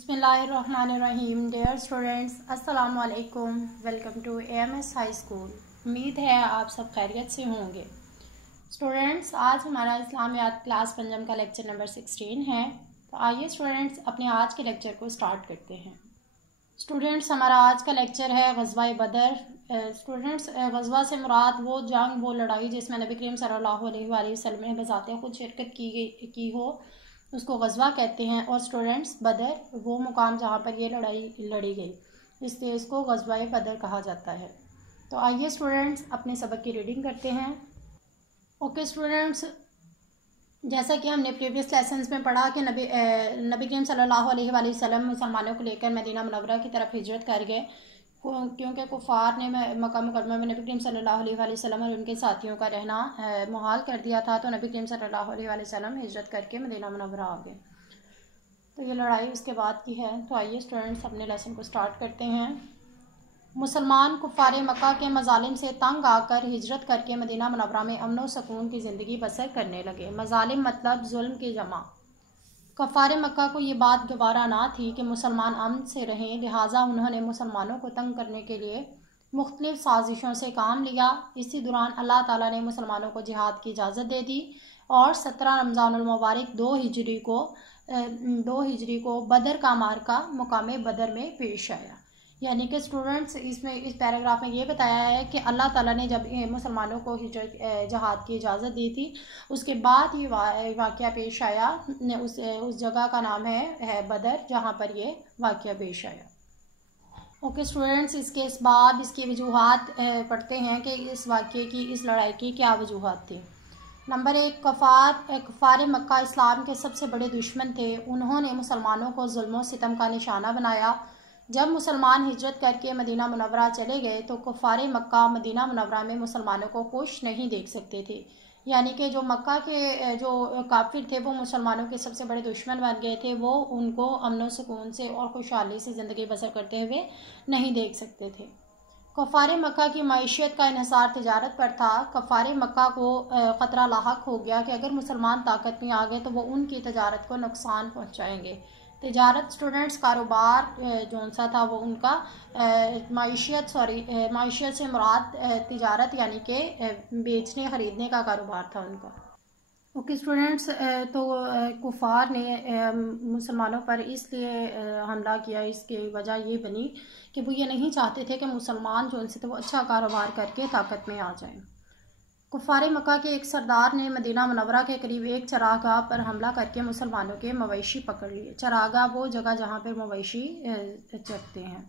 बिस्मिल्लाहिर्रहमानिर्रहीम। Dear students, अस्सलामु अलैकुम। Welcome to AMS high school. उम्मीद है आप सब खैरियत से होंगे। स्टूडेंट्स, आज हमारा इस्लामियात क्लास पंजम का लेक्चर नंबर 16 है। तो आइए स्टूडेंट्स अपने आज के लेक्चर को स्टार्ट करते हैं। स्टूडेंट्स, हमारा आज का लेक्चर है ग़ज़वा बदर। स्टूडेंट्स, ग़ज़वा से मुराद वो जंग, वो लड़ाई जिसमें नबी करीम सल्लल्लाहु अलैहि वसल्लम ने बज़ाते खुद शिरकत की हो, उसको ग़ज़वा कहते हैं। और स्टूडेंट्स, बदर वो मुकाम जहाँ पर ये लड़ाई लड़ी गई, इसलिए इसको ग़ज़वा बदर कहा जाता है। तो आइए स्टूडेंट्स अपने सबक की रीडिंग करते हैं। ओके स्टूडेंट्स, जैसा कि हमने प्रीवियस लेसन्स में पढ़ा कि नबी करीम सल्लल्लाहु अलैहि वसल्लम मुसलमानों को लेकर मदीना मुनव्वरा की तरफ हिजरत कर गए, क्योंकि कुफ़ार ने मक्का मुकर्रमा में नबी करीम सल्लल्लाहु अलैहि वसल्लम और उनके साथियों का रहना मुहाल कर दिया था। तो नबी करीम सल्लल्लाहु अलैहि वसल्लम हिजरत करके मदीना मुनव्वरा आ गए। तो ये लड़ाई उसके बाद की है। तो आइए स्टूडेंट्स अपने लेसन को स्टार्ट करते हैं। मुसलमान कुफ़ार मक्का के मज़ालिम से तंग आकर हिजरत करके मदीना मुनव्वरा में अमन व सकून की ज़िंदगी बसर करने लगे। मज़ालिम मतलब जुल्म की जमा। कुफ़ार मक्का को ये बात गवारा ना थी कि मुसलमान अमन से रहें, लिहाजा उन्होंने मुसलमानों को तंग करने के लिए मुख्तलिफ़ साजिशों से काम लिया। इसी दौरान अल्लाह ताला ने मुसलमानों को जिहाद की इजाज़त दे दी और 17 रमज़ानुल मुबारक 2 हिजरी को बदर का मार्का मुकाम बदर में पेश आया। यानी कि स्टूडेंट्स, इसमें इस पैराग्राफ में ये बताया है कि अल्लाह ताला ने जब मुसलमानों को जहाद की इजाज़त दी थी, उसके बाद ये वाक़या पेश आया। उस जगह का नाम है बदर, जहाँ पर ये वाक़या पेश आया। ओके स्टूडेंट्स, इसके बाद इसकी वजूहात पढ़ते हैं कि इस वाक़ये की, इस लड़ाई की क्या वजूहात थी। नंबर 1, कुफ़ार मक्का इस्लाम के सबसे बड़े दुश्मन थे। उन्होंने मुसलमानों को जुल्म सितम का निशाना बनाया। जब मुसलमान हिजरत करके मदीना मुनव्वरा चले गए तो कुफ़ार मक्का मदीना मुनव्वरा में मुसलमानों को खुश नहीं देख सकते थे। यानी कि जो मक्का के जो काफिर थे वो मुसलमानों के सबसे बड़े दुश्मन बन गए थे। वो उनको अमन सुकून से और खुशहाली से ज़िंदगी बसर करते हुए नहीं देख सकते थे। कुफ़ार मक्का की मईशत का इन्हिसार तिजारत पर था। कुफ़ार मक्का को ख़तरा लाहक हो गया कि अगर मुसलमान ताकत में आ गए तो वो उनकी तजारत को नुकसान पहुँचाएँगे। तिजारत स्टूडेंट्स कारोबार जौन सा था वो उनका माइशियत से मुराद तिजारत यानी कि बेचने ख़रीदने का कारोबार था उनका। ओके स्टूडेंट्स, तो कुफ़ार ने मुसलमानों पर इसलिए हमला किया, इसकी वजह ये बनी कि वो ये नहीं चाहते थे कि मुसलमान जो उनसे थे वो अच्छा कारोबार करके ताकत में आ जाएं। कुफ़ार मक्का के एक सरदार ने मदीना मुनव्वरा के करीब एक चरागाह पर हमला करके मुसलमानों के मवेशी पकड़ लिए। चरागाह वो जगह जहाँ पर मवेशी चरते हैं।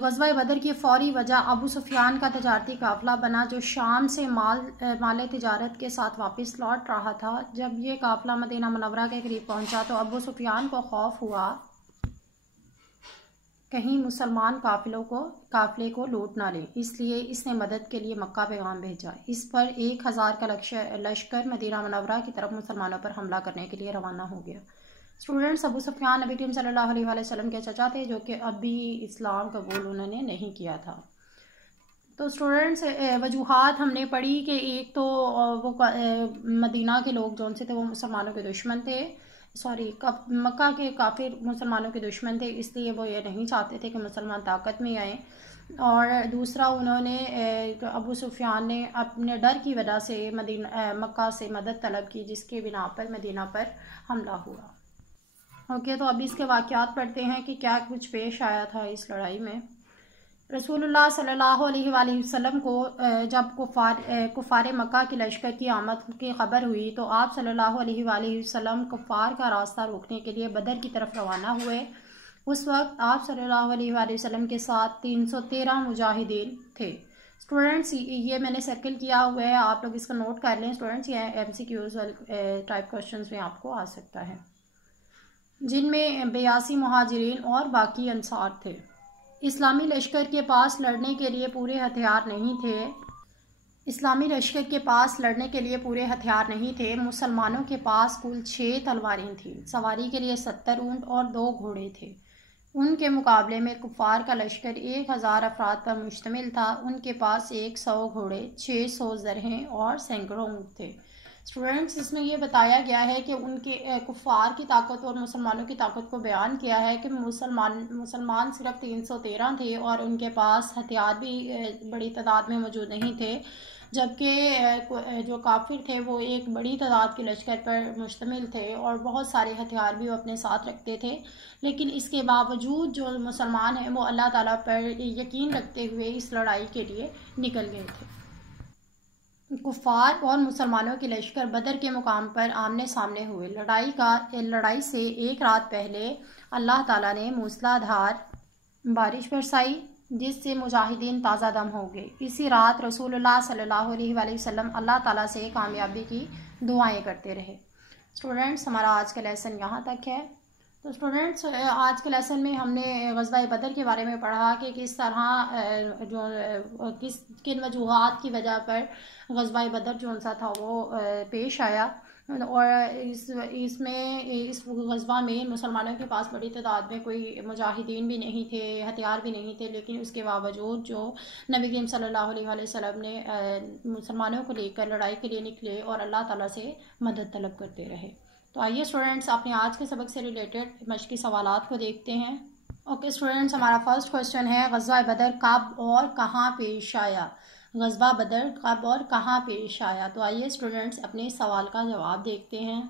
ग़ज़वा बदर की फ़ौरी वजह अबू सुफियान का तजारती काफ़िला बना, जो शाम से माल तिजारत के साथ वापस लौट रहा था। जब ये काफ़िला मदीना मुनव्वरा के करीब पहुँचा तो अबू सुफियान को खौफ हुआ कहीं मुसलमान काफ़िले को लूट ना ले, इसलिए इसने मदद के लिए मक्का पैगाम भेजा। इस पर 1000 का लश्कर मदीना मुनव्वरा की तरफ मुसलमानों पर हमला करने के लिए रवाना हो गया। स्टूडेंट्स, अबू सुफियान नबी करीम सल्लल्लाहु अलैहि वसल्लम के चचा थे, जो कि अभी इस्लाम कबूल उन्होंने नहीं किया था। तो स्टूडेंट्स, वजूहात हमने पढ़ी कि एक तो वो मदीना के लोग जो उनसे थे वो मुसलमानों के दुश्मन थे, मक्का के काफिर मुसलमानों के दुश्मन थे, इसलिए वो ये नहीं चाहते थे कि मुसलमान ताकत में आए। और दूसरा, उन्होंने अबू सुफियान ने अपने डर की वजह से मक्का से मदद तलब की, जिसके बिना पर मदीना पर हमला हुआ। ओके, तो अभी इसके वाक़यात पढ़ते हैं कि क्या कुछ पेश आया था इस लड़ाई में। रसूलुल्लाह सल्लल्लाहु अलैहि वसल्लम को जब कुफ़ार मक्का की लश्कर की आमद की खबर हुई तो आप सल्लल्लाहु अलैहि वसल्लम कुफ़ार का रास्ता रोकने के लिए बदर की तरफ रवाना हुए। उस वक्त आप सल्लल्लाहु अलैहि वसल्लम के साथ 313 मुजाहिदीन थे। स्टूडेंट्स, ये मैंने सर्कल किया हुआ है, आप लोग इसका नोट कर लें। स्टूडेंट्स, ये MCQs टाइप क्वेश्चन में आपको आ सकता है, जिनमें 82 मुहाजिरीन और बाकी अंसार थे। इस्लामी लश्कर के पास लड़ने के लिए पूरे हथियार नहीं थे। मुसलमानों के पास कुल 6 तलवारें थीं। सवारी के लिए 70 ऊंट और 2 घोड़े थे। उनके मुकाबले में कुफ़ार का लश्कर 1000 अफराद पर मुश्तमिल था। उनके पास 100 घोड़े, 600 ज़रहें और सैकड़ों ऊंट थे। اسٹوڈینٹس اس میں یہ بتایا گیا ہے کہ ان کے کفار کی طاقت اور مسلمانوں کی طاقت کو بیان کیا ہے کہ مسلمان صرف 313 تھے اور ان کے پاس ہتھیار بھی بڑی تعداد میں موجود نہیں تھے، جبکہ جو کافر تھے وہ ایک بڑی تعداد کے لشکر پر مشتمل تھے اور بہت سارے ہتھیار بھی وہ اپنے ساتھ رکھتے تھے، لیکن اس کے باوجود جو مسلمان ہیں وہ اللہ تعالیٰ پر یقین رکھتے ہوئے اس لڑائی کے لیے نکل گئے تھے۔ کفار اور مسلمانوں کے لشکر بدر کے مقام پر آمنے سامنے ہوئے۔ لڑائی سے ایک رات پہلے اللہ تعالیٰ نے موسلا دھار بارش برسائی جس سے مجاہدین تازہ دم ہو گئے۔ اسی رات رسول اللہ صلی اللہ علیہ وآلہ وسلم اللہ تعالیٰ سے کامیابی کی دعائیں کرتے رہے۔ اسٹوڈنٹس ہمارا آج کا لیسن یہاں تک ہے۔ تو اسٹوڈنٹس آج کے لیسن میں ہم نے غزوہ بدر کے بارے میں پڑھا کہ کس طرح کن وجوہات کی وجہ پر غزوہ بدر جو سا تھا وہ پیش آیا، اور اس غزوہ میں مسلمانوں کے پاس بڑی تعداد میں کوئی مجاہدین بھی نہیں تھے، ہتھیار بھی نہیں تھے، لیکن اس کے باوجود جو نبی کریم صلی اللہ علیہ وآلہ وسلم نے مسلمانوں کو لے کر لڑائی کے لیے نکلے اور اللہ تعالیٰ سے مدد طلب کرتے رہے۔ تو آئیے اسٹوڈنٹس اپنے آج کے سبق سے ریلیٹڈ مشقی سوالات کو دیکھتے ہیں۔ اوکے اسٹوڈنٹس، ہمارا فرسٹ کوشچن ہے غزوہ بدر کب اور کہاں پیش آیا؟ غزوہ بدر کب اور کہاں پیش آیا؟ تو آئیے اسٹوڈنٹس اپنے سوال کا جواب دیکھتے ہیں۔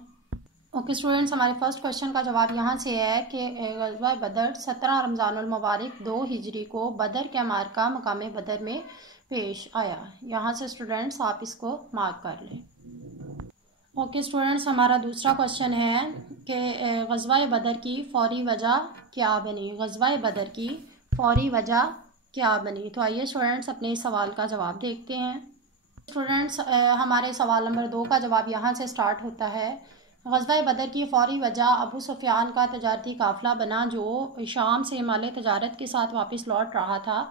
اوکے اسٹوڈنٹس، ہمارے فرسٹ کوشچن کا جواب یہاں سے ہے کہ غزوہ بدر 17 رمضان المبارک 2 ہجری کو بدر کے معرکہ مقام بدر میں پیش آیا۔ یہاں سے اسٹوڈنٹس آپ اس کو مارک کر لیں۔ اوکے اسٹوڈنٹس، ہمارا دوسرا کوشچن ہے کہ غزوہ بدر کی فوری وجہ کیا بنی؟ غزوہ بدر کی فوری وجہ کیا بنی؟ تو آئیے اسٹوڈنٹس اپنے اس سوال کا جواب دیکھتے ہیں۔ اسٹوڈنٹس ہمارے سوال نمبر 2 کا جواب یہاں سے سٹارٹ ہوتا ہے۔ غزوہ بدر کی فوری وجہ ابو سفیان کا تجارتی قافلہ بنا جو شام سے مال تجارت کے ساتھ واپس لوٹ رہا تھا۔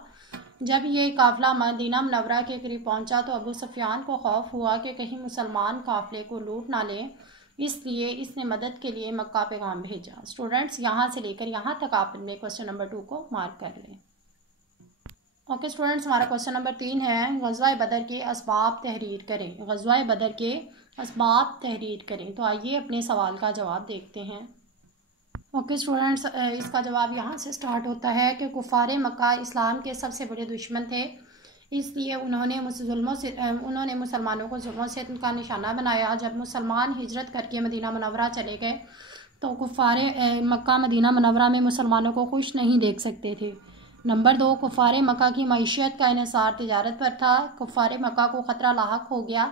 جب یہ قافلہ مدینہ منورہ کے قریب پہنچا تو ابو سفیان کو خوف ہوا کہ کہیں مسلمان قافلے کو لوٹ نہ لیں، اس لیے اس نے مدد کے لیے مکہ پیغام بھیجا۔ اسٹوڈنٹس یہاں سے لے کر یہاں تک آپ اپنے کوشچن نمبر 2 کو مارک کر لیں۔ اوکے اسٹوڈنٹس، ہمارا کوشچن نمبر 3 ہے غزوہ بدر کے اسباب تحریر کریں۔ غزوہ بدر کے اسباب تحریر کریں۔ تو آئیے اپنے سوال کا جواب دیکھتے ہیں۔ اوکے اسٹوڈنٹس، اس کا جواب یہاں سے سٹارٹ ہوتا ہے کہ کفار مکہ اسلام کے سب سے بڑے دشمن تھے، اس لیے انہوں نے مسلمانوں کو ظلم و ستم کا نشانہ بنایا۔ جب مسلمان ہجرت کر کے مدینہ منورہ چلے گئے تو کفار مکہ مدینہ منورہ میں مسلمانوں کو خوش نہیں دیکھ سکتے تھے۔ نمبر 2، کفار مکہ کی معیشت کا انحصار تجارت پر تھا۔ کفار مکہ کو خطرہ لاحق ہو گیا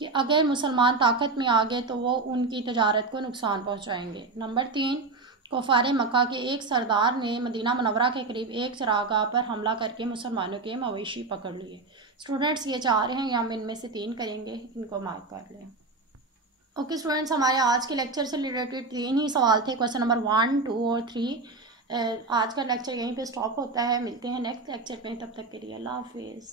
کہ اگر مسلمان طاقت میں آ گئے تو وہ ان کی تجارت کو نقصان پہنچائیں گے۔ نمبر 3، کفار مکہ کے ایک سردار نے مدینہ منورہ کے قریب ایک چراگاہ پر حملہ کر کے مسلمانوں کے مویشی پکڑ لیے۔ اسٹوڈنٹس یہ 4 ہیں یا ہم ان میں سے 3 کریں گے، ان کو مارک کر لیں۔ اوکے اسٹوڈنٹس، ہمارے آج کے لیکچر سے ریلیٹڈ 3 ہی سوال تھے، کویسچن نمبر 1، 2 اور 3۔ آج کا لیکچر یہیں پہ سٹاپ ہوتا ہے، ملتے ہیں نیکسٹ لیکچر میں، تب تک کے لیے اللہ حافظ۔